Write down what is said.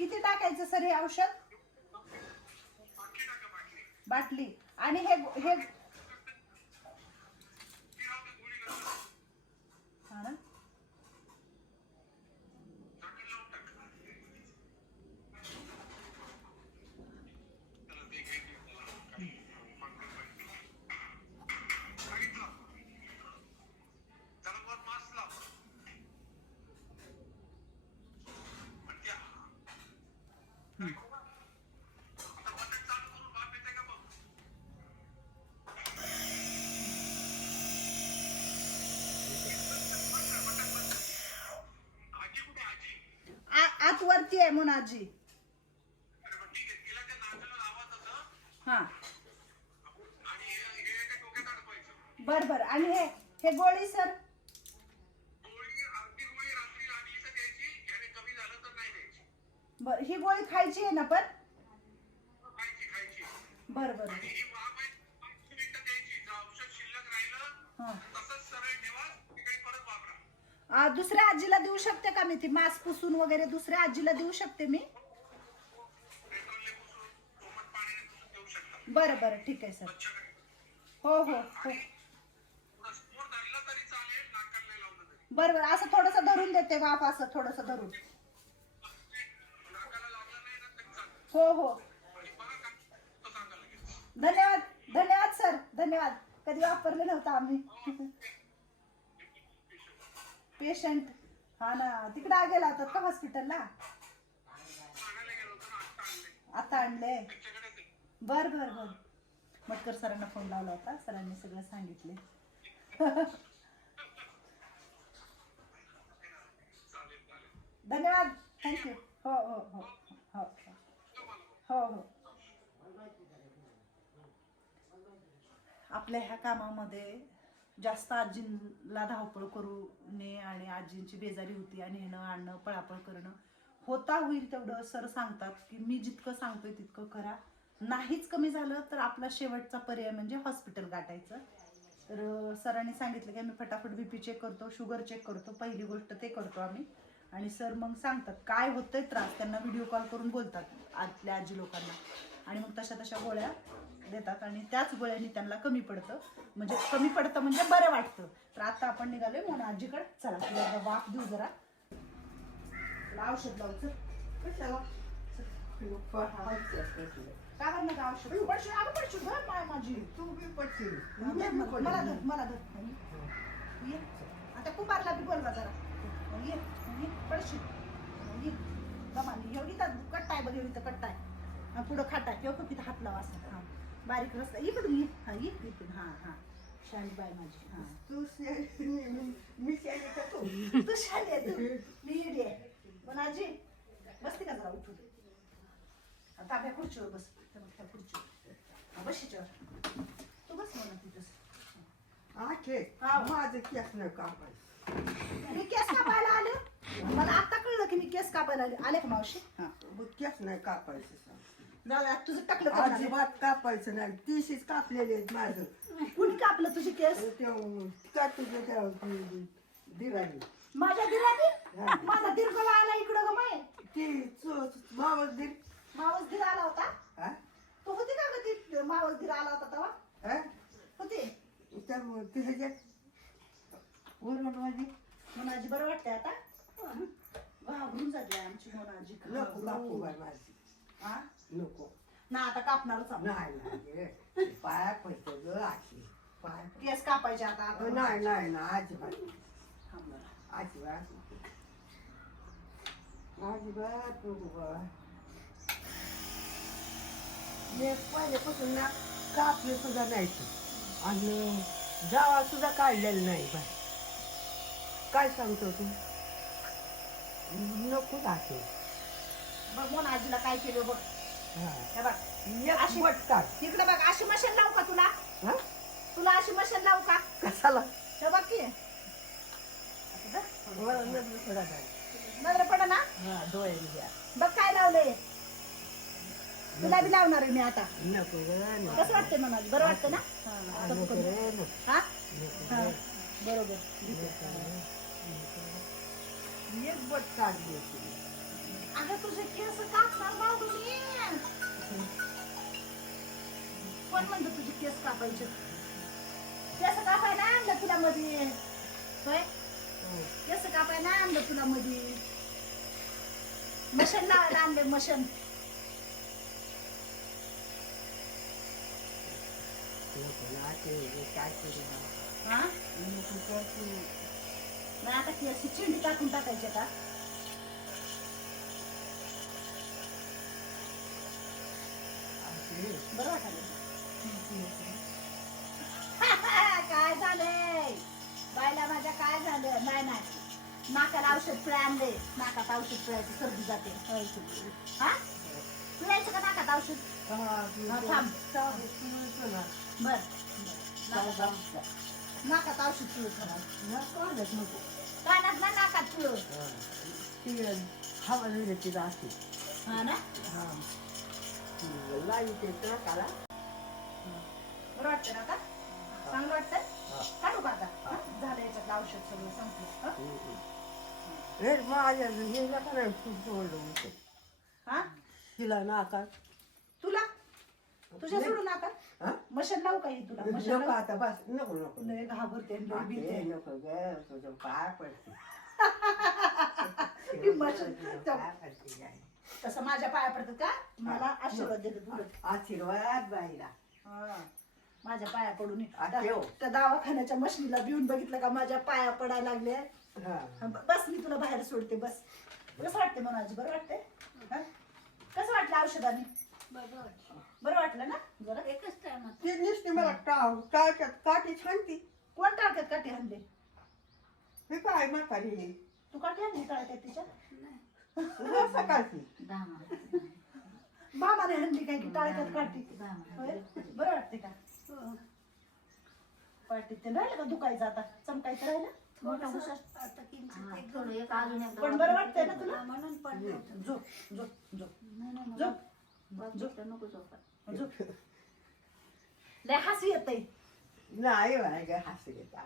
किती टाकायचं सर हे औषध? बाटली. आणि हे हे हा ना आत वरती आहे म्हणून आजी. हा बर बर. आणि हे हे गोळी सर? बर ही गोळी खायची आहे ना पण? बर बर. दुसऱ्या आजीला देऊ शकते का मी ती मास्क पुसून वगैरे? दुसऱ्या आजीला देऊ शकते मी? बरं बरं ठीक आहे सर. हो हो हो. बरं बरं असं थोडंसं धरून देते वाफ, असं थोडंसं धरून. हो हो. धन्यवाद धन्यवाद सर, धन्यवाद. कधी वापरले नव्हतं आम्ही. पेशंट हा ना तिकडे गेला होता का हॉस्पिटलला? आता आणले. बर बर बर. मटकर सरांना फोन लावला होता, सरांनी सगळं सांगितले. धन्यवाद. थँक्यू. हो हो हो हो हो हो. आपल्या ह्या कामामध्ये जास्त आजींना धावपळ करू नये आणि आजींची बेजारी होती आणि येणं आणणं पळापळ करणं. होता होईल तेवढं सर सांगतात की मी जितकं सांगतोय तितकं करा. नाहीच कमी झालं तर आपला शेवटचा पर्याय म्हणजे हॉस्पिटल गाठायचं. तर सरांनी सांगितलं की आम्ही फटाफट BP चेक करतो, शुगर चेक करतो, पहिली गोष्ट ते करतो आम्ही. आणि सर मग सांगतात काय होतंय त्रास, त्यांना व्हिडिओ कॉल करून बोलतात आपल्या आजी लोकांना. आणि मग तशा तशा गोळ्या देतात आणि त्याच गोळ्यांनी त्यांना कमी पडतं, म्हणजे कमी पडतं म्हणजे बरं वाटतं. तर आता आपण निघालोय म्हणून आजीकडे. चला तुला वाफ देऊ जरा, औषध लावचं. कशाला काय करणार का औषध? पडशील अगं, पडशील ग माय माझी. तू बी पडशील. मला धर, मला धर. ये आता कुंभारला बी बोलवा जरा. ये पडशील. ये दमानी. एवढी तर कट्टा आहे बघ, एवढी तर कट्टा आहे. पुढं खाटा आहे किंवा तिथं हात लावा असं. हा बारीक रस्ता इकडून ये. हा ये इकडून. हा हा शाली बाय माझी. हा तू मी शाली का? तू शाली आहे, तू मी येडी आहे. पण आजी बसते का जरा उठून? आता आपल्या खुर्चीवर बस. त्या खुर्चीवर बस. हिच्यावर तू बस म्हणा तिथंच. माझं केस नाही कापायचं. मी केस कापायला आले? मला आता कळलं की मी केस कापायला आले का मावशी? हा केस नाही कापायचं. दादा तुझं टाकलं का? अजिबात कापायचं नाही. 30 कापलेले आहेत माझं. कुणी कापलं तुझे केस? का तुझ्या त्या दिराणी. माझ्या दिराणी? माझा दीर कवा आला इकडं ग माय? ती मावस दीर. मावस दीर आला होता? तो होती का ग ती मावस दीर आला होता तेव्हा? होते त्यामुळे ती ह्याच्यात मोनाजी. मोनाजी बरं वाटतंय आता? घाबरून जाते आमची मोनाजी. नको कापू बाय माझी. हा नको ना आता कापणारच नाही. पाया पडतो ग अशी. पाय केस कापायचे आता? नाही नाही ना अजिबात अजिबात अजिबात नको. मी पहिल्यापासून ना कापले सुद्धा नाही आणि जावा सुद्धा काढलेलं नाही बाय. काय सांगतो तू? नको दाखव बघ. म्हणून आजीला काय केलं बघ. हे बघ अशी वाटतात तिकडे बघ. अशी मशीन लावू का तुला? तुला अशी मशीन लावू का? कशाला? हे बघ की नजर पडा ना. डोळे बघ काय लावलंय. तुला बी लावणार आहे मी आता. नको कसं वाटतंय मला? बरं वाटतं ना? हा बरोबर. एक बट काढली. अगं तुझे केस का कोण म्हणतो तुझे केस कापायचे? केस कापायला आणलं तुला मध्ये होय? केस कापायला आणलं तुला मध्ये मशीन लावायला आणले मशीन. हा नाही आता केस चिंडी टाकून टाकायचे का? बरं वाटलं काय झालंय बायला माझ्या? काय झालं? नाही नाही नाकाला औषध पिळा आणले. नाकात औषध पिळायचं सर्दी जाते. हा पिळायचं का नाकात औषध? थांब बर नाकात औषध पिळत कानात ना नाकात पिळ. हा ना बरं वाटतं ना का? चांगलं वाटतंय? काढू का आता? झालं याच्यातलं औषध सगळं संपलं. हा तिला नाकात तुला तुझ्या सोडू नका. मशीन लावू काही तुला? मशीन नको आता बस नको नको लय घाबरते लय भीते. नको ग तुझं पाय पडते ती मशीन तसं माझ्या पाया पडतात का? मला आशीर्वाद देते तुला. आशीर्वाद बाईला माझ्या पाया पडून ठेव. त्या दवाखान्याच्या मशीनीला भिवून बघितलं का माझ्या पाया पडायला लागले. बस मी तुला बाहेर सोडते. बस कसं वाटते मनाजी? बरं वाटते? कसं वाटलं औषधाने? बरं वाटलं ना? जरा एकच टायमात ती नुसती मला टाळक्यात काठी छानती. कोण टाळक्यात काठी आणले? मी काय म्हातारी तू काठी आणली टाळक्यात तिच्या? सकाळची बाबाने आणली काय की टाळक्यात काठी? होय? बरं वाटते का? पाठीत ते राहिलं का दुखायचं? आता चमकायचं राहिलं? मोठा हुशार आता किंचित एक थोडं एक अजून एक पण बरं वाटतंय ना तुला? म्हणून पडलं होतं. झोप झोप झोप नाही, नाही, झोप बस झोपलं नको झोपा. झोप. लय हसू येतंय. नाही बाय ग हसू येत